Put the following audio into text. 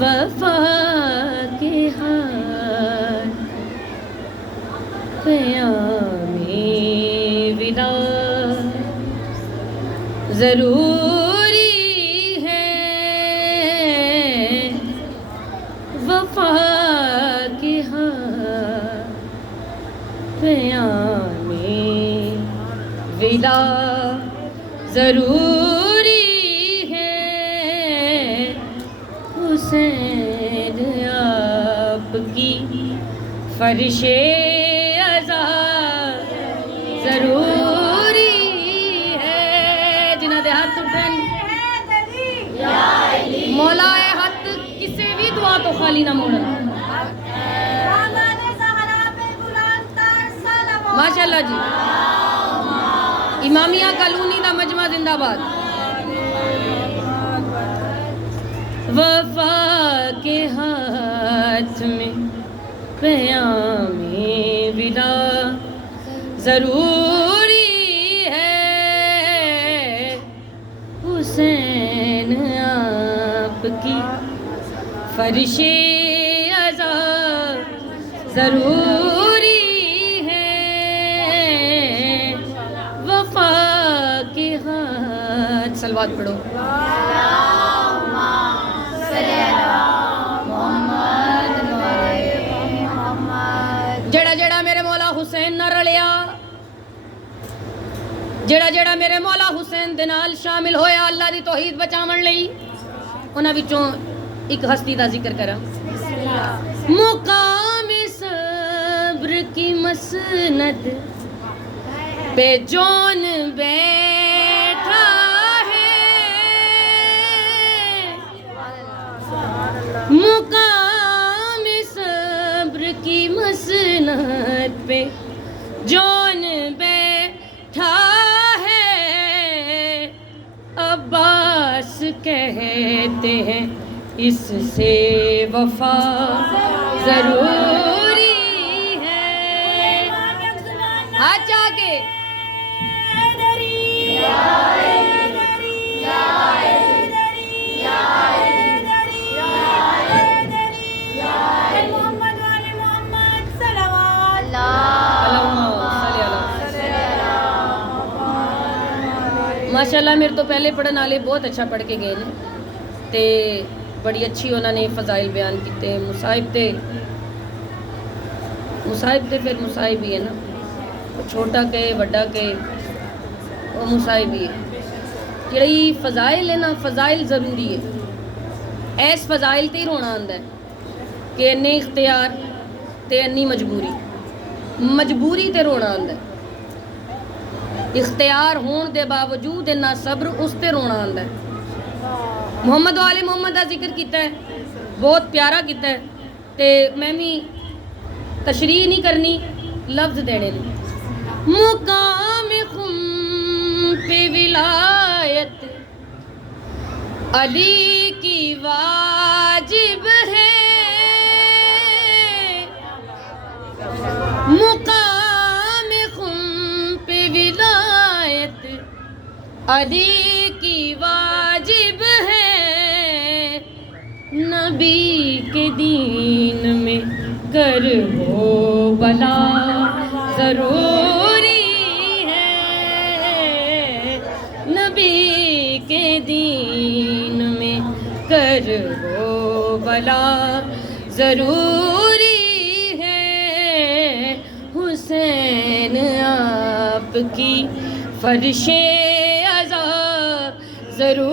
وفا کے ہاتھ قیام ودا ضروری ہے، وفا کے ہاتھ قیام ودا ضروری ہے، حسین آپ کی فرش عزا ضروری ہے۔ جنہاں دے ہاتھ اٹھن مولا اے ہاتھ کسے بھی دعا تو خالی نہ موڑن۔ ماشاءاللہ جی، امامیہ کالونی دا مجمع زندہ باد۔ وفا کے ہاتھ میں قیام ودا ضروری ہے، حسین آپ کی فرش عزا ضروری ہے، وفا کے ہاتھ۔ صلوات پڑھو۔ جڑا جڑا میرے مولا حسین نہ رلیا، جڑا جڑا میرے مولا حسین دے نال شامل ہویا اللہ دی توحید بچاون لئی، انہاں وچوں ایک ہستی دا ذکر کراں۔ مقام صبر کی مسند پہ جون بیٹھا ہے، مقام صبر کی مسند پہ جون بیٹھا ہے، عباس کہتے ہیں اس سے وفا ضروری ہے۔ ہاتھ جا کے ماشاءاللہ میرے تو پہلے پڑھن والے بہت اچھا پڑھ کے گئے نے تے بڑی اچھی انہوں نے فضائل بیان کیتے۔ مصائب تے پھر مصائب ہی ہے نا، چھوٹا کے بڑا کے وہ مصائب ہی ہے۔ جڑی فضائل ہے نا، فضائل ضروری ہے، ایس فضائل تے ہی رونا آندا ہے کہ انی اختیار تے انی مجبوری تے رونا آندا ہے۔ اختیار ہون دے باوجود اتنا صبر اس تے رونا آندا ہے۔ محمد و آل محمد کا ذکر کیتا ہے، بہت پیارا کیتا ہے، تے میں بھی تشریح نہیں کرنی، لفظ دینے نے۔ مقام خم پہ ولایت علی کی واجب ہے، مقام خم پہ ولایت علی کی واجب ہے، نبی کے دین میں گر ہو بلا ضروری ہے، نبی کے دین میں گر ہو بلا ضروری ہے، حسین آپ کی فرش عزا ضرور